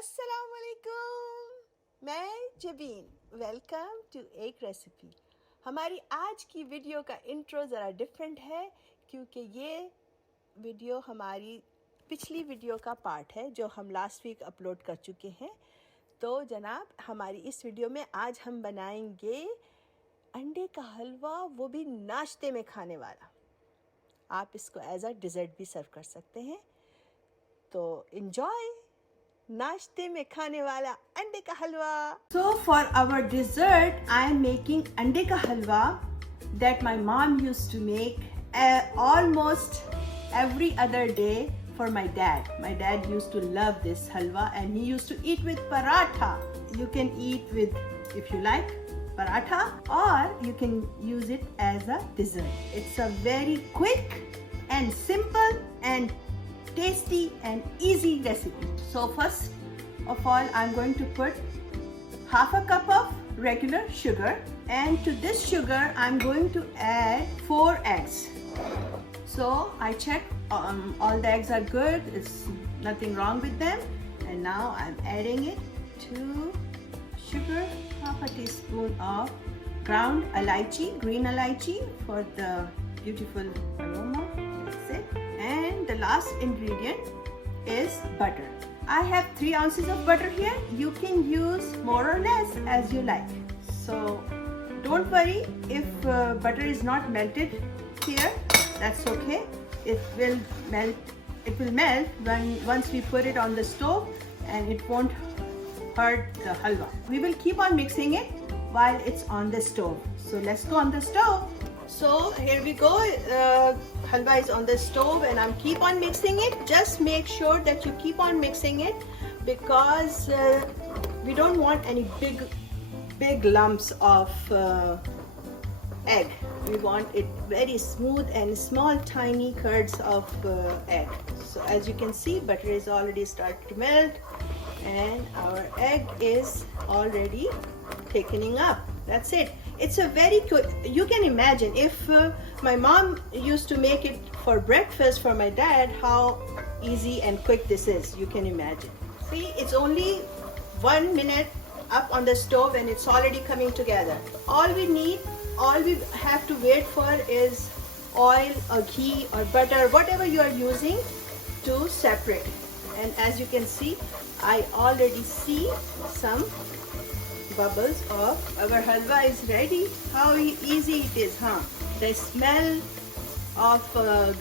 अस्सलाम वालेकुम, मैं जबीन। वेलकम टू एक रेसिपी। हमारी आज की वीडियो का इंट्रो ज़रा डिफरेंट है क्योंकि ये वीडियो हमारी पिछली वीडियो का पार्ट है जो हम लास्ट वीक अपलोड कर चुके हैं। तो जनाब, हमारी इस वीडियो में आज हम बनाएंगे अंडे का हलवा, वो भी नाश्ते में खाने वाला। आप इसको एज अ डिज़र्ट भी सर्व कर सकते हैं। तो इन्जॉय नाश्ते में खाने वाला अंडे का हलवा। So for our dessert, I am making अंडे का हलवा that my mom used to make almost every other day for my dad. My dad used to love this halwa and he used to eat with paratha. You can eat with, if you like, paratha, or you can use it as a dessert. It's a very quick and simple and tasty and easy recipe. So first of all, I'm going to put half a cup of regular sugar, and to this sugar I'm going to add 4 eggs. So I check all the eggs are good, it's nothing wrong with them, and now I'm adding it to sugar, half a teaspoon of ground elaichi, green elaichi for the beautiful aroma. That's it. And the last ingredient is butter. I have 3 ounces of butter here. You can use more or less as you like. So don't worry if butter is not melted here. That's okay. It will melt. It will melt once we put it on the stove, and it won't hurt the halwa. We will keep on mixing it while it's on the stove. So let's go on the stove. So here we go. Halwa is on the stove and I'm keep on mixing it. Just make sure that you keep on mixing it because we don't want any big lumps of egg. We want it very smooth and small tiny curds of egg. So as you can see, butter is already started to melt and our egg is already thickening up. That's it. It's a very quick. You can imagine if my mom used to make it for breakfast for my dad, how easy and quick this is. You can imagine. See, it's only 1 minute up on the stove and it's already coming together. All we have to wait for is oil or ghee or butter, whatever you are using, to separate. And as you can see, I already see some bubbles of our halwa is ready. How easy it is, huh? The smell of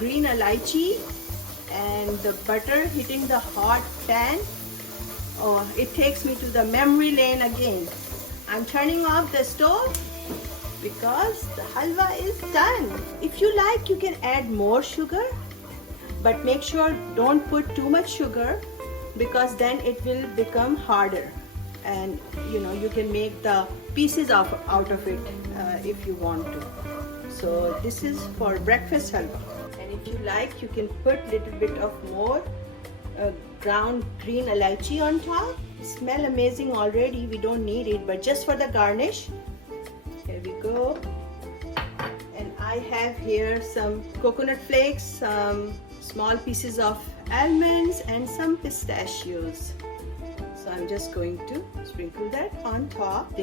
green elaichi and the butter hitting the hot pan, oh, it takes me to the memory lane again. I'm turning off the stove because the halwa is done. If you like, you can add more sugar, but make sure don't put too much sugar because then it will become harder. And you can make the pieces out of it if you want to. So this is for breakfast halwa, and if you like, you can put little bit of more ground green elaichi on top. Smell amazing already. We don't need it, but just for the garnish. Here we go. And I have here some coconut flakes, some small pieces of almonds, and some pistachios. So I'm just going to sprinkle that on top.